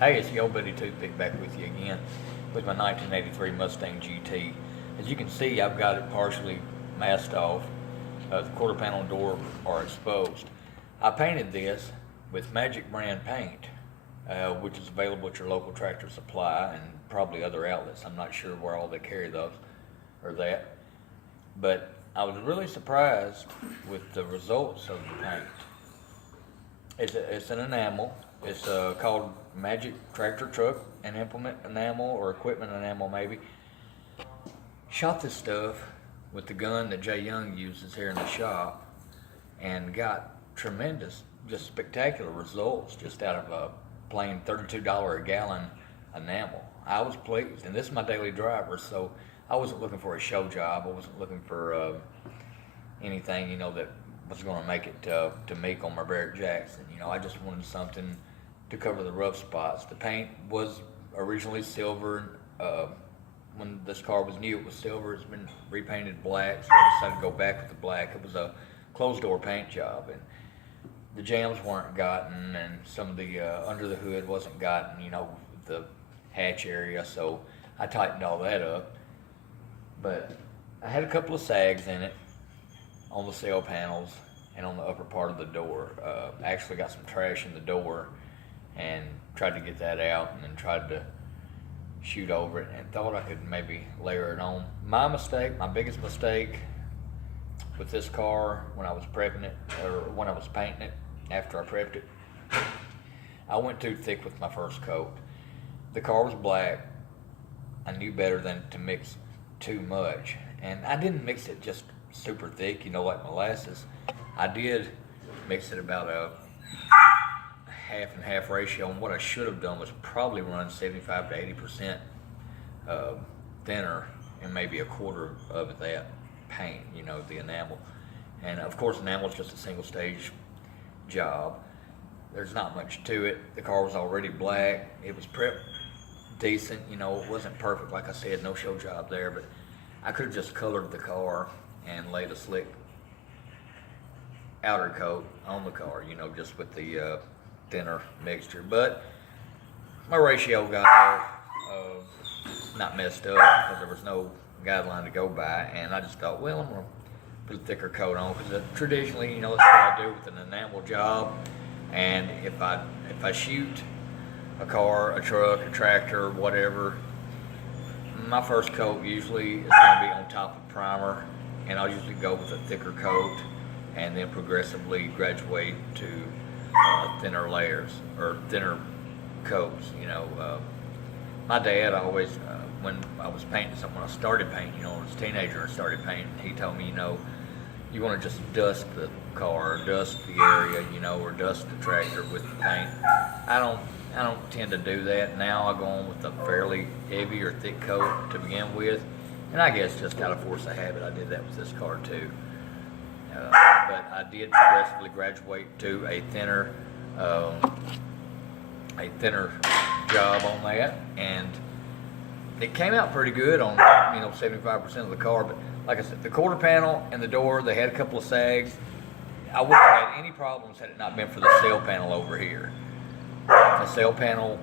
Hey, it's your old buddy Toothpick back with you again with my 1983 Mustang GT. As you can see, I've got it partially masked off. The quarter panel door are exposed. I painted this with Majic brand paint, which is available at your local Tractor Supply and probably other outlets. I'm not sure where all they carry those or that. But I was really surprised with the results of the paint. It's an enamel. It's called Majic Tractor Truck and Implement Enamel, or Equipment Enamel maybe. Shot this stuff with the gun that Jay Young uses here in the shop and got tremendous, just spectacular results just out of a plain $32 a gallon enamel. I was pleased, and this is my daily driver, so I wasn't looking for a show job. I wasn't looking for anything, that was going to make it to Meek on my Barrett Jackson. I just wanted something to cover the rough spots. The paint was originally silver. When this car was new, it was silver. It's been repainted black, so I decided to go back with the black. It was a closed door paint job, and the jams weren't gotten, and some of the under the hood wasn't gotten, the hatch area, so I tightened all that up. But I had a couple of sags in it on the sail panels and on the upper part of the door. I actually got some trash in the door and tried to get that out, and then tried to shoot over it and thought I could maybe layer it on. My biggest mistake with this car when I was prepping it, or when I was painting it after I prepped it, I went too thick with my first coat. The car was black. I knew better than to mix too much, and I didn't mix it just super thick, like molasses. I did mix it about a half and half ratio, and what I should have done was probably run 75 to 80% thinner and maybe a quarter of that paint, the enamel. And of course, enamel is just a single stage job. There's not much to it. The car was already black. It was prepped decent, it wasn't perfect, like I said, no show job there, but I could have just colored the car and laid a slick outer coat on the car, just with the thinner mixture. But my ratio got all not messed up because there was no guideline to go by, and I just thought, well, I'm gonna put a thicker coat on because traditionally, that's what I do with an enamel job. And if I shoot a car, a truck, a tractor, whatever, my first coat usually is going to be on top of primer, and I'll usually go with a thicker coat and then progressively graduate to thinner layers or thinner coats. My dad always, when I was painting something, when I started painting, when I was a teenager and started painting, he told me, you want to just dust the car, or dust the area, or dust the tractor with the paint. I don't tend to do that. Now I go on with a fairly heavy or thick coat to begin with, and I guess just out of force of habit, I did that with this car too. But I did progressively graduate to a thinner job on that, and it came out pretty good on 75% of the car. But like I said, the quarter panel and the door, they had a couple of sags. I wouldn't have had any problems had it not been for the sail panel over here. The sail panel,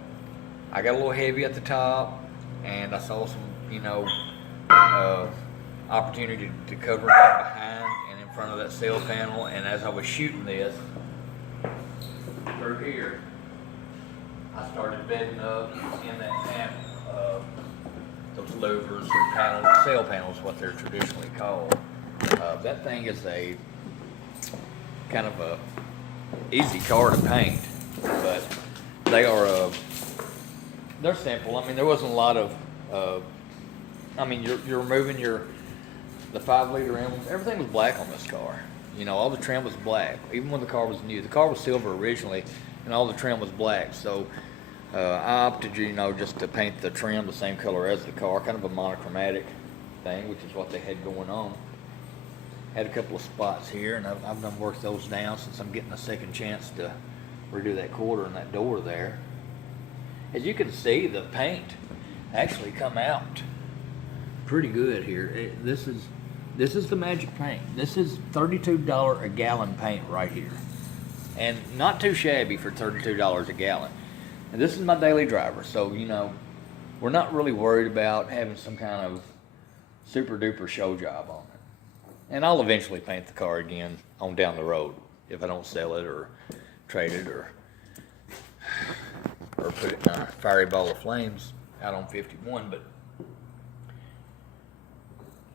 I got a little heavy at the top, and I saw some, opportunity to cover it behind and in front of that sail panel. And as I was shooting this through here, I started bedding up in that panel, those louvers or panels, sail panels, what they're traditionally called. That thing is a kind of a easy car to paint, but they're simple. There wasn't a lot of, you're removing the 5-liter emblem. Everything was black on this car. All the trim was black. Even when the car was new, the car was silver originally, and all the trim was black. So I opted, just to paint the trim the same color as the car, kind of a monochromatic thing, which is what they had going on. Had a couple of spots here, and I've done worked those down since I'm getting a second chance to redo that quarter and that door there. As you can see, the paint actually come out pretty good here. This is the Majic paint. This is $32 a gallon paint right here, and not too shabby for $32 a gallon. And this is my daily driver, so you know, we're not really worried about having some kind of super duper show job on it. And I'll eventually paint the car again on down the road if I don't sell it or trade it or put it in a fiery ball of flames out on 51. But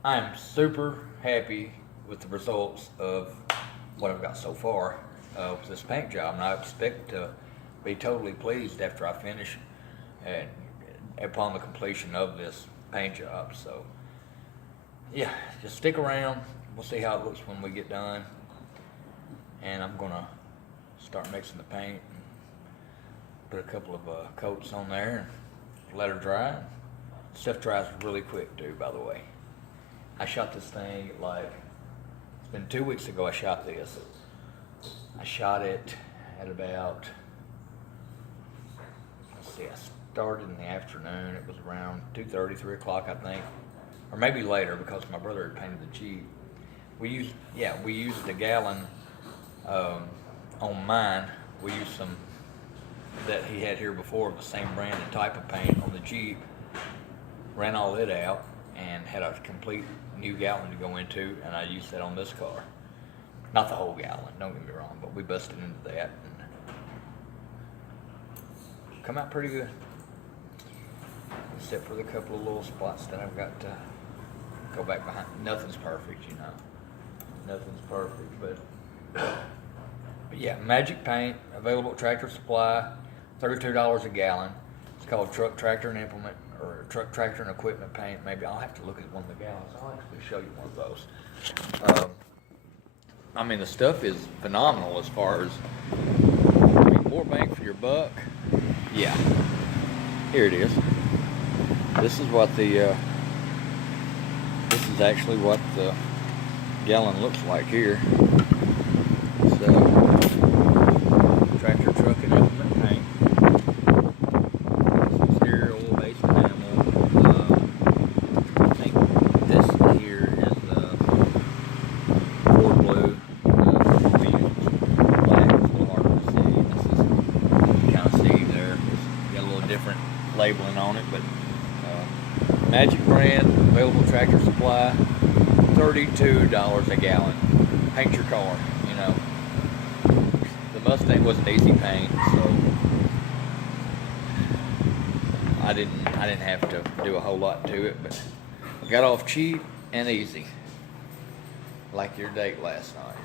I'm super happy with the results of what I've got so far with this paint job, and I expect to be totally pleased after I finish and upon the completion of this paint job. So yeah, just stick around. We'll see how it looks when we get done. And I'm gonna start mixing the paint and put a couple of coats on there and let her dry. Stuff dries really quick too, by the way. I shot this thing it's been 2 weeks ago I shot this. I shot it at about, let's see, I started in the afternoon. It was around 2:30, 3 o'clock, I think. Or maybe later, because my brother had painted the Jeep. We used a gallon on mine. We used some that he had here before of the same brand and type of paint on the Jeep. Ran all it out and had a complete new gallon to go into, and I used that on this car. Not the whole gallon, don't get me wrong, but we busted into that and come out pretty good. Except for the couple of little spots that I've got to go back behind. Nothing's perfect, you know. Nothing's perfect, but yeah, Majic paint, available at Tractor Supply, $32 a gallon. It's called Truck, Tractor, and Implement, or Truck, Tractor, and Equipment paint. Maybe I'll have to look at one of the gallons. I'll actually show you one of those. I mean, the stuff is phenomenal as far as more bang for your buck. Yeah, here it is. This is actually what the gallon looks like here. So, Tractor, Truck, and Implement paint. Exterior oil-based enamel. I think this here is Ford blue. We use black. It's a little harder to see. This is, you kind of see there. It's got a little different labeling on it, but Majic brand, available Tractor Supply, $32 a gallon. Paint your car, you know. The Mustang was an easy paint, so I didn't have to do a whole lot to it, but got off cheap and easy, like your date last night.